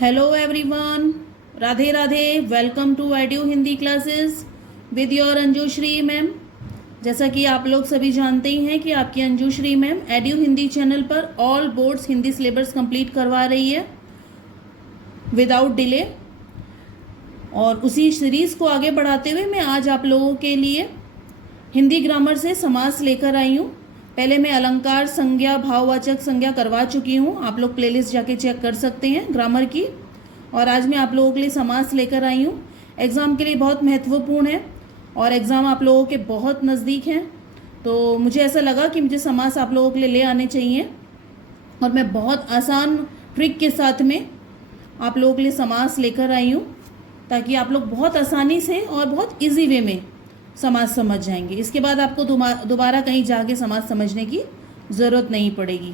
Hello everyone, Radhe Radhe. Welcome to edu Hindi classes with your Anjushree ma'am. जैसा कि आप लोग सभी जानते ही हैं कि आपकी Anjushree ma'am edu Hindi channel पर all boards Hindi syllabus complete करवा रही है विदाउट डिले। और उसी सीरीज़ को आगे बढ़ाते हुए मैं आज आप लोगों के लिए हिंदी ग्रामर से समास लेकर आई हूँ। पहले मैं अलंकार, संज्ञा, भाववाचक संज्ञा करवा चुकी हूँ। आप लोग प्लेलिस्ट जाके चेक कर सकते हैं ग्रामर की। और आज मैं आप लोगों के लिए समास लेकर आई हूँ। एग्ज़ाम के लिए बहुत महत्वपूर्ण है और एग्ज़ाम आप लोगों के बहुत नज़दीक हैं, तो मुझे ऐसा लगा कि मुझे समास आप लोगों के लिए ले आने चाहिए। और मैं बहुत आसान ट्रिक के साथ में आप लोगों के लिए समास लेकर आई हूँ, ताकि आप लोग बहुत आसानी से और बहुत ईजी वे में समास समझ जाएंगे। इसके बाद आपको दोबारा कहीं जाके समास समझने की ज़रूरत नहीं पड़ेगी।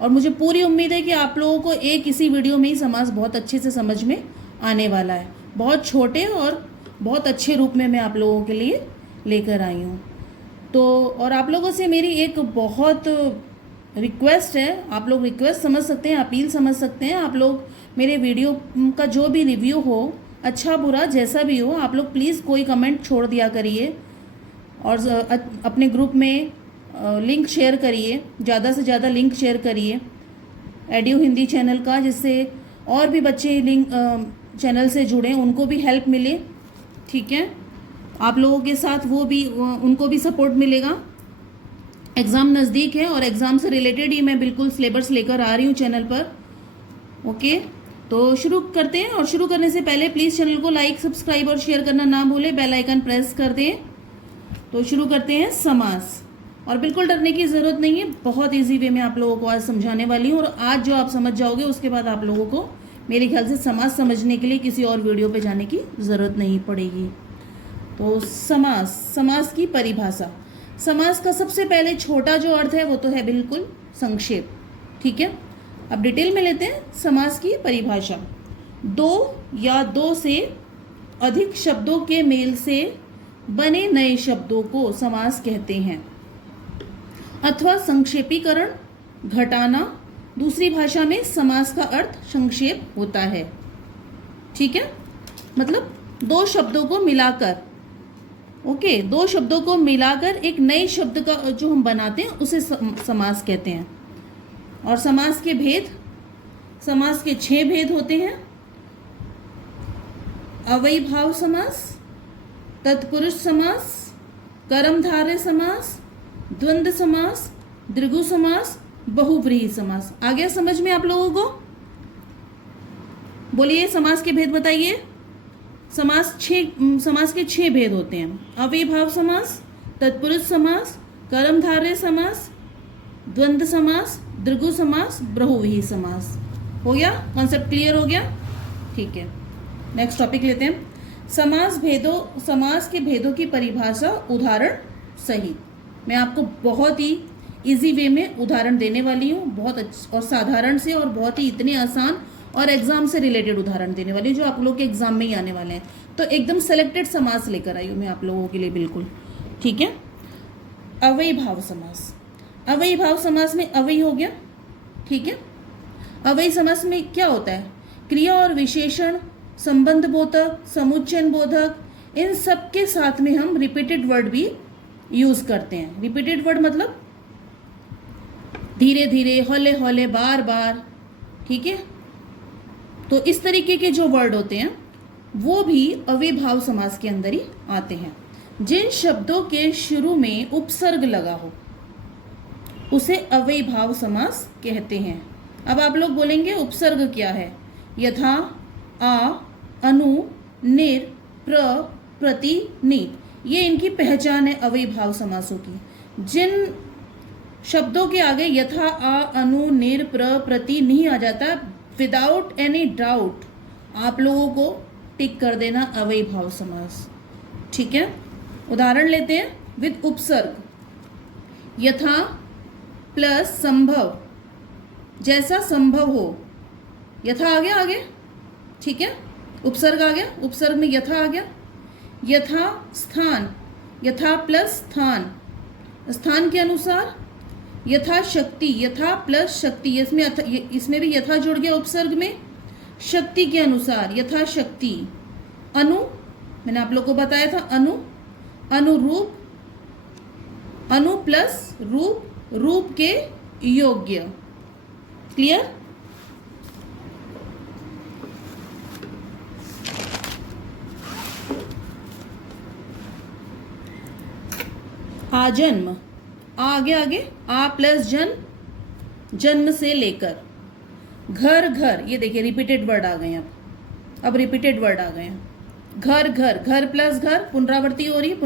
और मुझे पूरी उम्मीद है कि आप लोगों को एक इसी वीडियो में ही समास बहुत अच्छे से समझ में आने वाला है। बहुत छोटे और बहुत अच्छे रूप में मैं आप लोगों के लिए लेकर आई हूँ। तो और आप लोगों से मेरी एक बहुत रिक्वेस्ट है, आप लोग रिक्वेस्ट समझ सकते हैं, अपील समझ सकते हैं। आप लोग मेरे वीडियो का जो भी रिव्यू हो, अच्छा बुरा जैसा भी हो, आप लोग प्लीज़ कोई कमेंट छोड़ दिया करिए और अपने ग्रुप में लिंक शेयर करिए, ज़्यादा से ज़्यादा लिंक शेयर करिए एड्यू हिंदी चैनल का, जिससे और भी बच्चे लिंक चैनल से जुड़ें, उनको भी हेल्प मिले। ठीक है, आप लोगों के साथ वो भी उनको भी सपोर्ट मिलेगा। एग्ज़ाम नज़दीक है और एग्ज़ाम से रिलेटेड ही मैं बिल्कुल सिलेबस लेकर आ रही हूँ चैनल पर। ओके, तो शुरू करते हैं। और शुरू करने से पहले प्लीज़ चैनल को लाइक, सब्सक्राइब और शेयर करना ना भूलें, बेल आइकन प्रेस कर दें। तो शुरू करते हैं समास। और बिल्कुल डरने की ज़रूरत नहीं है, बहुत इजी वे में आप लोगों को आज समझाने वाली हूँ। और आज जो आप समझ जाओगे उसके बाद आप लोगों को मेरे ख्याल से समास समझने के लिए किसी और वीडियो पे जाने की ज़रूरत नहीं पड़ेगी। तो समास की परिभाषा। समास का सबसे पहले छोटा जो अर्थ है वो तो है बिल्कुल संक्षेप। ठीक है, अब डिटेल में लेते हैं समास की परिभाषा। दो या दो से अधिक शब्दों के मेल से बने नए शब्दों को समास कहते हैं, अथवा संक्षेपीकरण, घटाना। दूसरी भाषा में समास का अर्थ संक्षेप होता है। ठीक है, मतलब दो शब्दों को मिलाकर, ओके, दो शब्दों को मिलाकर एक नए शब्द का जो हम बनाते हैं उसे समास कहते हैं। और समास के भेद, समास के 6 भेद होते हैं। अव्ययीभाव समास, तत्पुरुष समास, कर्मधारय समास, द्वंद्व समास, द्विगु समास, बहुव्रीहि समास। आ गया समझ में आप लोगों को? बोलिए, समास के भेद बताइए। समास के 6 भेद होते हैं। अव्ययीभाव समास, तत्पुरुष समास, कर्मधारय समास, द्वंद्व समास, द्विगु समास, बहुव्रीहि समास। हो गया? कॉन्सेप्ट क्लियर हो गया? ठीक है, नेक्स्ट टॉपिक लेते हैं। समास के भेदों की परिभाषा उदाहरण सहित। मैं आपको बहुत ही इजी वे में उदाहरण देने वाली हूँ, बहुत और साधारण से और बहुत ही इतने आसान और एग्जाम से रिलेटेड उदाहरण देने वाली हूँ जो आप लोग के एग्जाम में ही आने वाले हैं। तो एकदम सेलेक्टेड समास लेकर आई हूँ मैं आप लोगों के लिए, बिल्कुल। ठीक है, अव्ययीभाव समास। अव्ययीभाव समास में अव्यय हो गया। ठीक है, अव्ययी समास में क्या होता है? क्रिया और विशेषण, संबंध बोधक, समुच्चयन बोधक, इन सब के साथ में हम रिपीटेड वर्ड भी यूज करते हैं। रिपीटेड वर्ड मतलब धीरे धीरे, हौले हौले, बार बार। ठीक है, तो इस तरीके के जो वर्ड होते हैं वो भी अव्ययीभाव समास के अंदर ही आते हैं। जिन शब्दों के शुरू में उपसर्ग लगा हो उसे अव्ययीभाव समास कहते हैं। अब आप लोग बोलेंगे उपसर्ग क्या है? यथा, आ, अनु, निर, प्र, प्रति, नि, ये इनकी पहचान है अव्ययीभाव समासों की। जिन शब्दों के आगे यथा, आ, अनु, निर, प्र, प्रति, नि आ जाता है, विदाउट एनी डाउट आप लोगों को टिक कर देना अव्ययीभाव समास। ठीक है, उदाहरण लेते हैं विद उपसर्ग। यथा प्लस संभव, जैसा संभव हो। यथा आ गया आगे। ठीक है, उपसर्ग आ गया, उपसर्ग में यथा आ गया। यथा स्थान, यथा प्लस स्थान, स्थान के अनुसार। यथा शक्ति, यथा प्लस शक्ति, इसमें भी यथा जुड़ गया उपसर्ग में। शक्ति के अनुसार, यथाशक्ति। अनु, मैंने आप लोग को बताया था अनु, अनुरूप, अनु प्लस रूप, रूप के योग्य। क्लियर? आजन्म, आगे आगे, आ प्लस जन्म, जन्म से लेकर। घर घर, ये देखिए रिपीटेड वर्ड आ गए अब रिपीटेड वर्ड आ गए हैं। घर घर, घर प्लस घर, पुनरावृत्ति हो रही है,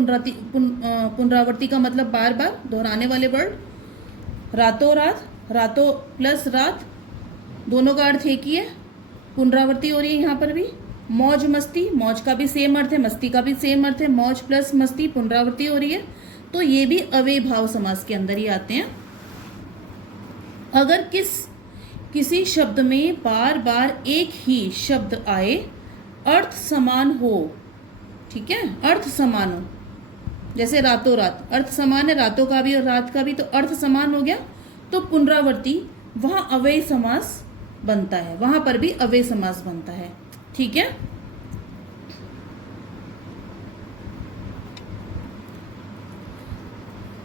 पुनरावृत्ति का मतलब बार बार दोहराने वाले वर्ड। रातों रात, रातों प्लस रात, दोनों का अर्थ एक ही है, पुनरावृत्ति हो रही है यहाँ पर भी। मौज मस्ती, मौज का भी सेम अर्थ है, मस्ती का भी सेम अर्थ है, मौज प्लस मस्ती, पुनरावृत्ति हो रही है, तो ये भी अव्ययभाव समास के अंदर ही आते हैं। अगर किसी शब्द में बार बार एक ही शब्द आए, अर्थ समान हो, ठीक है, अर्थ समान हो, जैसे रातों रात, अर्थ समान है रातों का भी और रात का भी, तो अर्थ समान हो गया, तो पुनरावृत्ति वहां अव्यय समास बनता है, वहां पर भी अव्यय समास बनता है। ठीक है,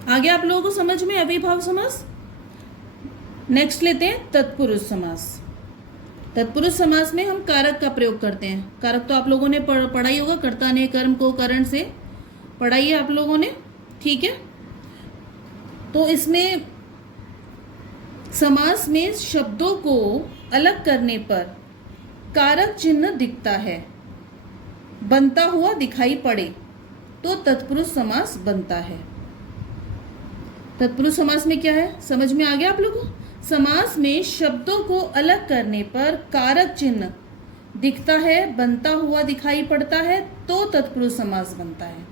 आगे आप लोगों को समझ में अव्ययभाव समास। नेक्स्ट लेते हैं तत्पुरुष समास। तत्पुरुष समास में हम कारक का प्रयोग करते हैं। कारक तो आप लोगों ने पढ़ा ही होगा, कर्ता ने कर्म को करण से पढ़ाई है आप लोगों ने, ठीक है। तो इसमें समास में शब्दों को अलग करने पर कारक चिन्ह दिखता है, बनता हुआ दिखाई पड़े, तो तत्पुरुष समास बनता है। तत्पुरुष समास में क्या है, समझ में आ गया आप लोगों को? समास में शब्दों को अलग करने पर कारक चिन्ह दिखता है, बनता हुआ दिखाई पड़ता है, तो तत्पुरुष समास बनता है।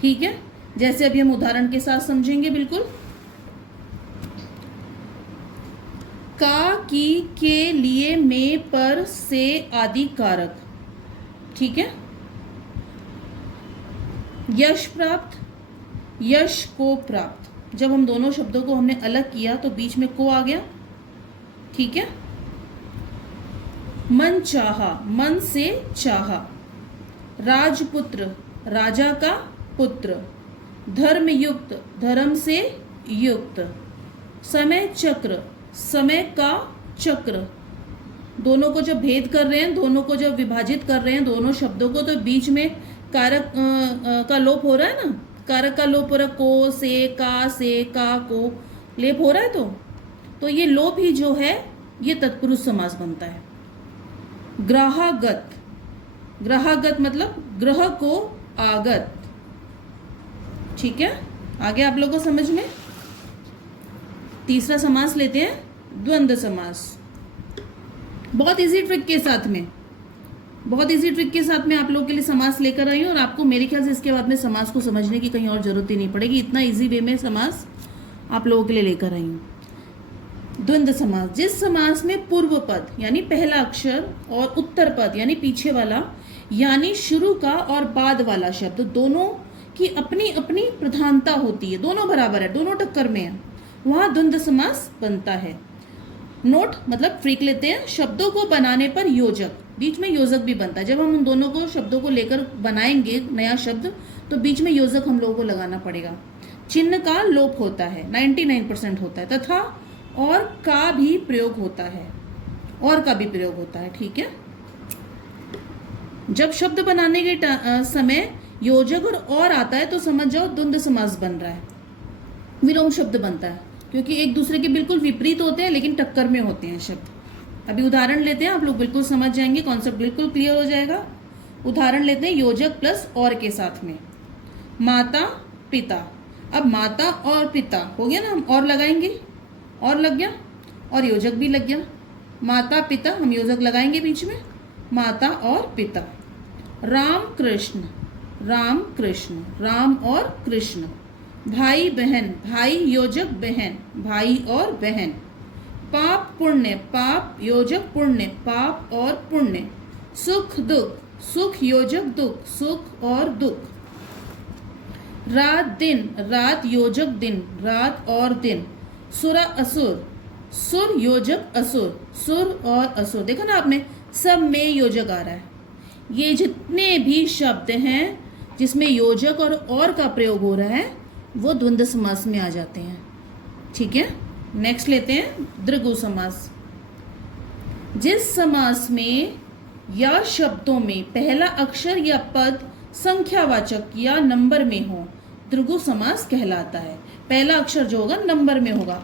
ठीक है, जैसे अभी हम उदाहरण के साथ समझेंगे। बिल्कुल, का, की, के, लिए, में, पर, से आदि कारक। ठीक है, यश प्राप्त, यश को प्राप्त, जब हम दोनों शब्दों को हमने अलग किया तो बीच में को आ गया। ठीक है, मन चाहा, मन से चाहा, राजपुत्र, राजा का पुत्र, धर्मयुक्त, धर्म से युक्त, समय चक्र, समय का चक्र। दोनों को जब भेद कर रहे हैं, दोनों को जब विभाजित कर रहे हैं, दोनों शब्दों को, तो बीच में कारक का लोप हो रहा है ना, कारक का लोप हो रहा है, को, से, का, को लेप हो रहा है, तो ये लोप ही जो है ये तत्पुरुष समास बनता है। ग्राहागत, ग्राहागत मतलब ग्रह को आगत। ठीक है, आगे आप लोगों को समझ में। तीसरा समास लेते हैं द्वंद्व समास। बहुत इजी ट्रिक के साथ में, बहुत इजी ट्रिक के साथ में आप लोगों के लिए समास लेकर आई हूँ, और आपको मेरे ख्याल से इसके बाद में समास को समझने की कहीं और जरूरत ही नहीं पड़ेगी, इतना इजी वे में समास आप लोगों के लिए लेकर आई हूँ। द्वंद्व समास, जिस समास में पूर्व पद यानी पहला अक्षर और उत्तर पद यानी पीछे वाला, यानी शुरू का और बाद वाला शब्द, दोनों की अपनी अपनी प्रधानता होती है, दोनों बराबर है, दोनों टक्कर में है, वहां द्वंद्व समास बनता है। नोट मतलब ट्रिक लेते हैं, शब्दों को बनाने पर योजक, बीच में योजक भी बनता है। जब हम उन दोनों को शब्दों को लेकर बनाएंगे नया शब्द, तो बीच में योजक हम लोगों को लगाना पड़ेगा। चिन्ह का लोप होता है, 99% होता है, तथा और का भी प्रयोग होता है, और का भी प्रयोग होता है। ठीक है, जब शब्द बनाने के समय योजक और आता है तो समझ जाओ द्वंद्व समास बन रहा है, विलोम शब्द बनता है, क्योंकि एक दूसरे के बिल्कुल विपरीत होते हैं लेकिन टक्कर में होते हैं शब्द। अभी उदाहरण लेते हैं, आप लोग बिल्कुल समझ जाएंगे, कॉन्सेप्ट बिल्कुल क्लियर हो जाएगा। उदाहरण लेते हैं योजक प्लस और के साथ में, माता पिता। अब माता और पिता हो गया ना, हम और लगाएंगे, और लग गया, और योजक भी लग गया। माता पिता, हम योजक लगाएंगे बीच में, माता और पिता। राम कृष्ण, राम कृष्ण, राम और कृष्ण। भाई बहन, भाई योजक बहन, भाई और बहन। पाप पुण्य, पाप योजक पुण्य, पाप और पुण्य। सुख दुख, सुख योजक दुख, सुख और दुख। रात दिन, रात योजक दिन, रात और दिन। सुरा असुर, सुर योजक असुर, सुर और असुर। देखा ना आपने, सब में योजक आ रहा है। ये जितने भी शब्द हैं जिसमें योजक और का प्रयोग हो रहा है वो द्वंद्व समास में आ जाते हैं। ठीक है, नेक्स्ट लेते हैं द्विगु समास। जिस समास में या शब्दों में पहला अक्षर या पद संख्यावाचक या नंबर में हो, द्विगु समास कहलाता है। पहला अक्षर जो होगा नंबर में होगा।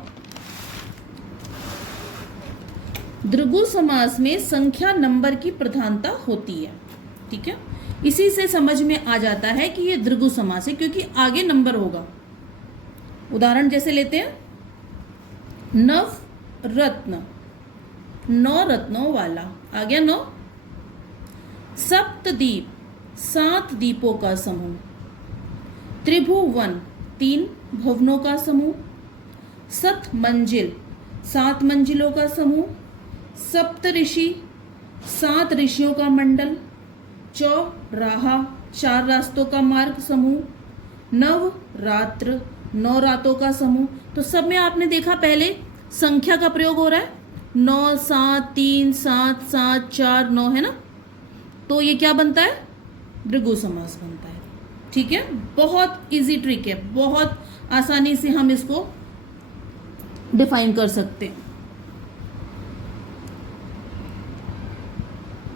द्विगु समास में संख्या नंबर की प्रधानता होती है। ठीक है, इसी से समझ में आ जाता है कि ये द्विगु समास है, क्योंकि आगे नंबर होगा। उदाहरण जैसे लेते हैं, नव रत्न, 9 रत्नों वाला, आ गया 9। सप्तदीप, 7 दीपों का समूह। त्रिभुवन, 3 भवनों का समूह। सत मंजिल, 7 मंजिलों का समूह। सप्तऋषि, 7 ऋषियों का मंडल। चौराहा, 4 रास्तों का मार्ग समूह। नव रात्र, 9 रातों का समूह। तो सब में आपने देखा पहले संख्या का प्रयोग हो रहा है, 9 7 3 7 7 4 9 है ना। तो ये क्या बनता है? द्विगु समास बनता है। ठीक है, बहुत इजी ट्रिक है, बहुत आसानी से हम इसको डिफाइन कर सकते हैं।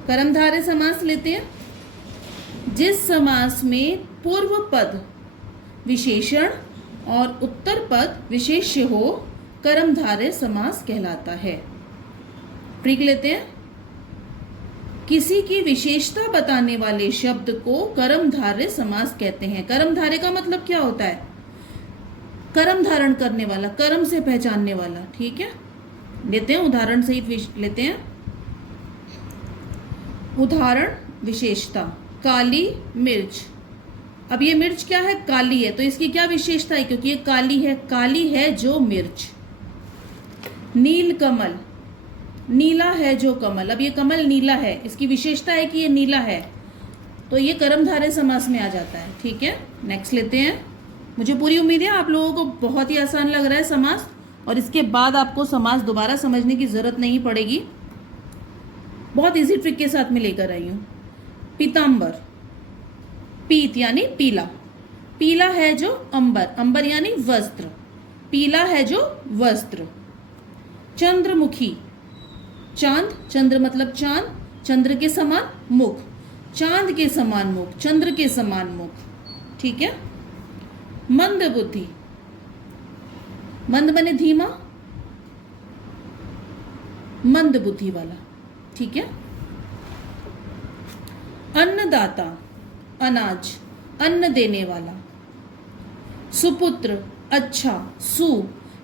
कर्मधारय समास लेते हैं। जिस समास में पूर्व पद विशेषण और उत्तर पद विशेष्य हो, कर्मधारय समास कहलाता है। ट्रिक लेते हैं। किसी की विशेषता बताने वाले शब्द को कर्मधारय समास कहते हैं। कर्मधारय का मतलब क्या होता है? कर्म धारण करने वाला, कर्म से पहचानने वाला। ठीक है, लेते हैं उदाहरण सहित लेते हैं। उदाहरण विशेषता, काली मिर्च। अब ये मिर्च क्या है? काली है, तो इसकी क्या विशेषता है? क्योंकि ये काली है, काली है जो मिर्च। नील कमल, नीला है जो कमल। अब ये कमल नीला है, इसकी विशेषता है कि ये नीला है, तो ये कर्मधारय समास में आ जाता है। ठीक है, नेक्स्ट लेते हैं। मुझे पूरी उम्मीद है आप लोगों को बहुत ही आसान लग रहा है समास, और इसके बाद आपको समास दोबारा समझने की जरूरत नहीं पड़ेगी। बहुत इजी ट्रिक के साथ में लेकर आई हूं। पीतांबर, पीत यानी पीला, पीला है जो अंबर, अंबर यानी वस्त्र, पीला है जो वस्त्र। चंद्रमुखी, चांद, चंद्र मतलब चांद, चंद्र के समान मुख, चांद के समान मुख, चंद्र के समान मुख। ठीक है। मंद बुद्धि, मंद बने धीमा, मंद बुद्धि वाला। ठीक है। अन्नदाता, अनाज, अन्न देने वाला। सुपुत्र, अच्छा, सु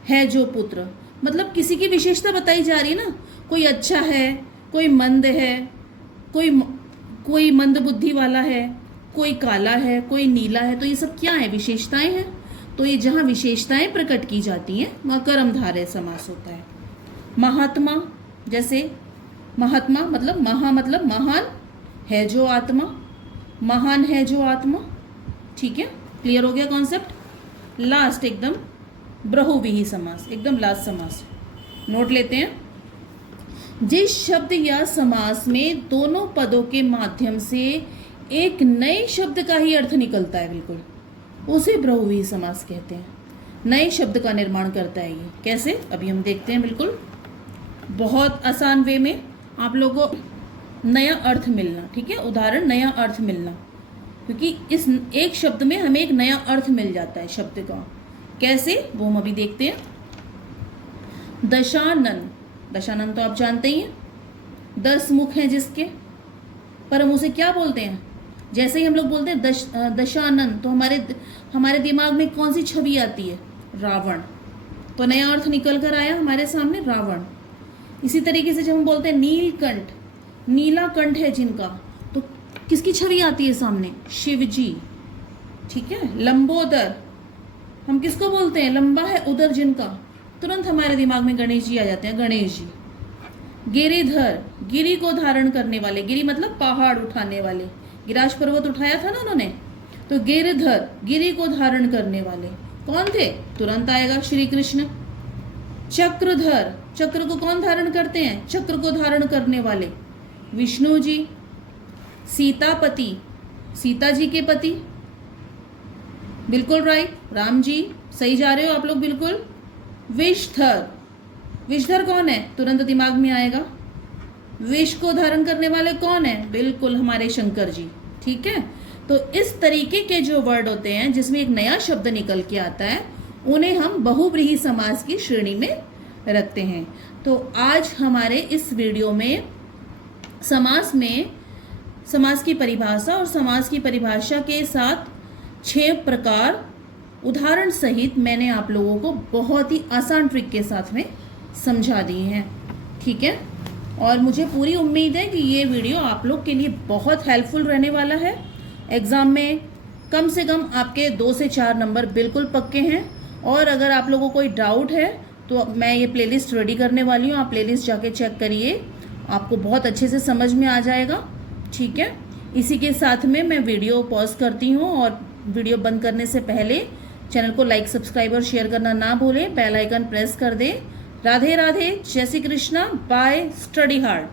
है जो पुत्र, मतलब किसी की विशेषता बताई जा रही है ना। कोई अच्छा है, कोई मंद है, कोई मंद बुद्धि वाला है, कोई काला है, कोई नीला है। तो ये सब क्या है? विशेषताएं हैं। तो ये जहाँ विशेषताएं प्रकट की जाती हैं वहाँ कर्मधारय समास होता है। महात्मा, जैसे महात्मा मतलब महा मतलब महान है जो आत्मा, महान है जो आत्मा। ठीक है, क्लियर हो गया कॉन्सेप्ट। लास्ट एकदम बहुव्रीहि समास, एकदम लास्ट समास नोट लेते हैं। जिस शब्द या समास में दोनों पदों के माध्यम से एक नए शब्द का ही अर्थ निकलता है, बिल्कुल, उसे बहुव्रीहि समास कहते हैं। नए शब्द का निर्माण करता है ये। कैसे? अभी हम देखते हैं। बिल्कुल बहुत आसान वे में आप लोगों को नया अर्थ मिलना। ठीक है, उदाहरण नया अर्थ मिलना, क्योंकि इस एक शब्द में हमें एक नया अर्थ मिल जाता है शब्द का। कैसे? वो हम अभी देखते हैं। दशानन, दशानन तो आप जानते ही हैं, 10 मुख हैं जिसके, पर हम उसे क्या बोलते हैं? जैसे ही हम लोग बोलते हैं दशानन, तो हमारे दिमाग में कौन सी छवि आती है? रावण। तो नया अर्थ निकल कर आया हमारे सामने, रावण। इसी तरीके से जब हम बोलते हैं नीलकंठ, नीला कंठ है जिनका, तो किसकी छवि आती है सामने? शिव जी। ठीक है। लंबोदर, हम किसको बोलते हैं? लंबा है उदर जिनका, तुरंत हमारे दिमाग में गणेश जी आ जाते हैं, गणेश जी। गिरिधर, गिरी को धारण करने वाले, गिरी मतलब पहाड़ उठाने वाले, गिराज पर्वत उठाया था ना उन्होंने, तो गिरधर गिरी को धारण करने वाले कौन थे? तुरंत आएगा श्री कृष्ण। चक्रधर, चक्र को कौन धारण करते हैं? चक्र को धारण करने वाले विष्णु जी। सीतापति, सीता जी के पति, बिल्कुल राइट, राम जी, सही जा रहे हो आप लोग बिल्कुल। विषधर, विषधर कौन है, तुरंत दिमाग में आएगा। विष को धारण करने वाले कौन है, बिल्कुल हमारे शंकर जी। ठीक है, तो इस तरीके के जो वर्ड होते हैं जिसमें एक नया शब्द निकल के आता है, उन्हें हम बहुव्रीहि समास की श्रेणी में रखते हैं। तो आज हमारे इस वीडियो में समास की परिभाषा और समास की परिभाषा के साथ 6 प्रकार उदाहरण सहित मैंने आप लोगों को बहुत ही आसान ट्रिक के साथ में समझा दिए हैं। ठीक है, और मुझे पूरी उम्मीद है कि ये वीडियो आप लोग के लिए बहुत हेल्पफुल रहने वाला है। एग्ज़ाम में कम से कम आपके 2 से 4 नंबर बिल्कुल पक्के हैं। और अगर आप लोगों को कोई डाउट है तो मैं ये प्लेलिस्ट रेडी करने वाली हूँ, आप प्लेलिस्ट जाके चेक करिए, आपको बहुत अच्छे से समझ में आ जाएगा। ठीक है, इसी के साथ में मैं वीडियो पॉज करती हूँ और वीडियो बंद करने से पहले चैनल को लाइक, सब्सक्राइब और शेयर करना ना भूलें, बेल आइकन प्रेस कर दें। राधे राधे, जय Shri Krishna, bye, study hard.